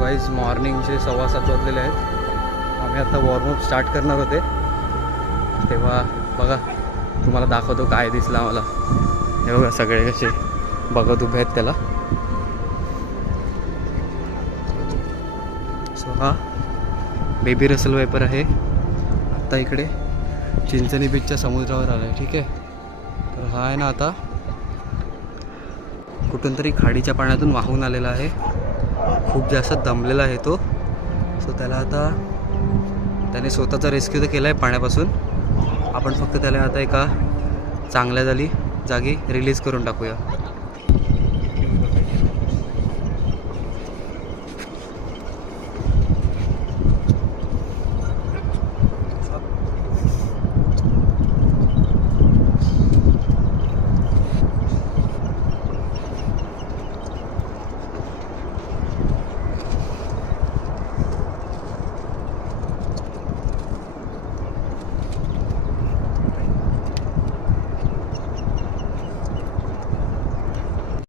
Guys मॉर्निंगचे 7:15 वाजलेले आहेत. आम्ही आता वॉर्मअप स्टार्ट करणार होते, तेव्हा बघा तुम्हाला दाखवतो काय दिसलं आम्हाला. हे बघा सगळे कसे बघत उभे आहेत त्याला. सो हा बेबी रसल वायपर आहे. आत्ता इकडे चिंचणी बीचच्या समुद्रावर आला आहे. ठीक आहे, तर हा आहे ना आता कुठून तरी खाडीच्या पाण्यातून वाहून आलेला आहे. खूप जास्त दमलेला आहे तो. सो त्याला आता त्याने स्वतःचा रेस्क्यू तर केला आहे पाण्यापासून. आपण फक्त त्याला आता एका चांगल्या जागी रिलीज करून टाकूया.